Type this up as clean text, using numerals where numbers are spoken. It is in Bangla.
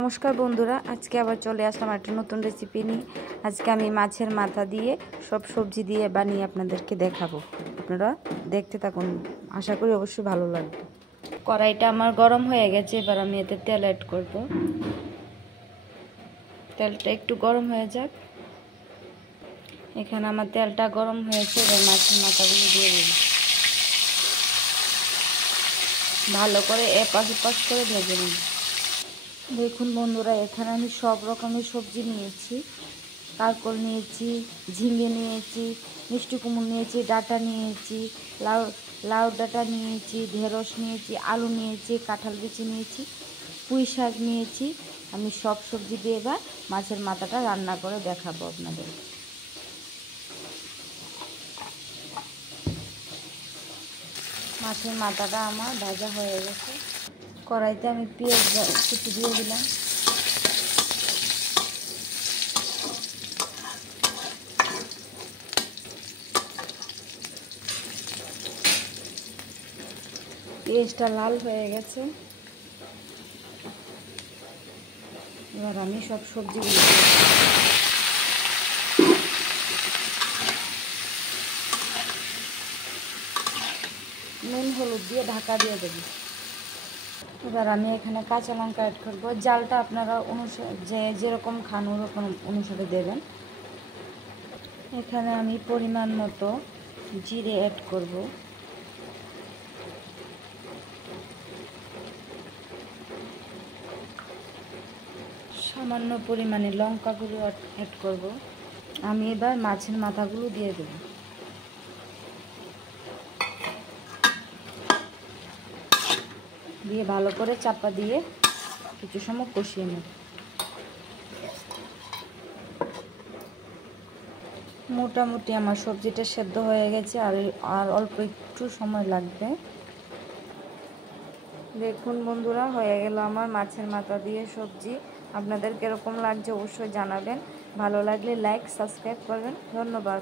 নমস্কার বন্ধুরা, আজকে আবার চলে আসলাম একটা নতুন রেসিপি নিয়ে। আজকে আমি মাছের মাথা দিয়ে সব সবজি দিয়ে বানিয়ে আপনাদেরকে দেখাবো। আপনারা দেখতে থাকুন, আশা করি অবশ্যই ভালো লাগবে। কড়াইটা আমার গরম হয়ে গেছে, এবার আমি এতে তেল অ্যাড করব। তেলটা একটু গরম হয়ে যাক। এখানে আমার তেলটা গরম হয়েছে, এবার মাছের মাথাগুলো দিয়ে দেব। ভালো করে এপাশ ওপাশ করে ভেজে নিন। দেখুন বন্ধুরা, এখানে আমি সব রকমের সবজি নিয়েছি। কারকল নিয়েছি, ঝিঙে নিয়েছি, মিষ্টি কুমড়ো নিয়েছি, ডাঁটা নিয়েছি, লাউ ডাঁটা নিয়েছি, ঢেঁড়স নিয়েছি, আলু নিয়েছি, কাঁঠাল বিচি নিয়েছি, পুঁই শাক নিয়েছি। আমি সব সবজি দিয়ে এবার মাছের মাথাটা রান্না করে দেখাবো আপনাদের। মাছের মাথাটা আমার ভাজা হয়ে গেছে। কড়াইতে আমি পেঁয়াজ কুচি দিয়ে দিলাম। পেঁয়াজটা লাল হয়ে গেছে, এবার আমি সব সবজিগুলো নুন হলুদ দিয়ে ঢাকা দিয়ে দেব। এবার আমি এখানে কাঁচা লঙ্কা অ্যাড করবো। জালটা আপনারা যেরকম খান ওরকম অনুসারে দেবেন। এখানে আমি পরিমাণ মতো জিরে অ্যাড করব। সামান্য পরিমাণে লঙ্কাগুলো অ্যাড করব। আমি এবার মাছের মাথাগুলো দিয়ে দেব। দিয়ে ভালো করে চাপা দিয়ে কিছু সময় কষিয়ে নেব। মোটামুটি আমার সবজিটা সেদ্ধ হয়ে গেছে, আর অল্প একটু সময় লাগবে। দেখুন বন্ধুরা, হয়ে গেল আমার মাছের মাথা দিয়ে সবজি। আপনাদের কীরকম লাগছে অবশ্যই জানাবেন। ভালো লাগলে লাইক সাবস্ক্রাইব করবেন। ধন্যবাদ।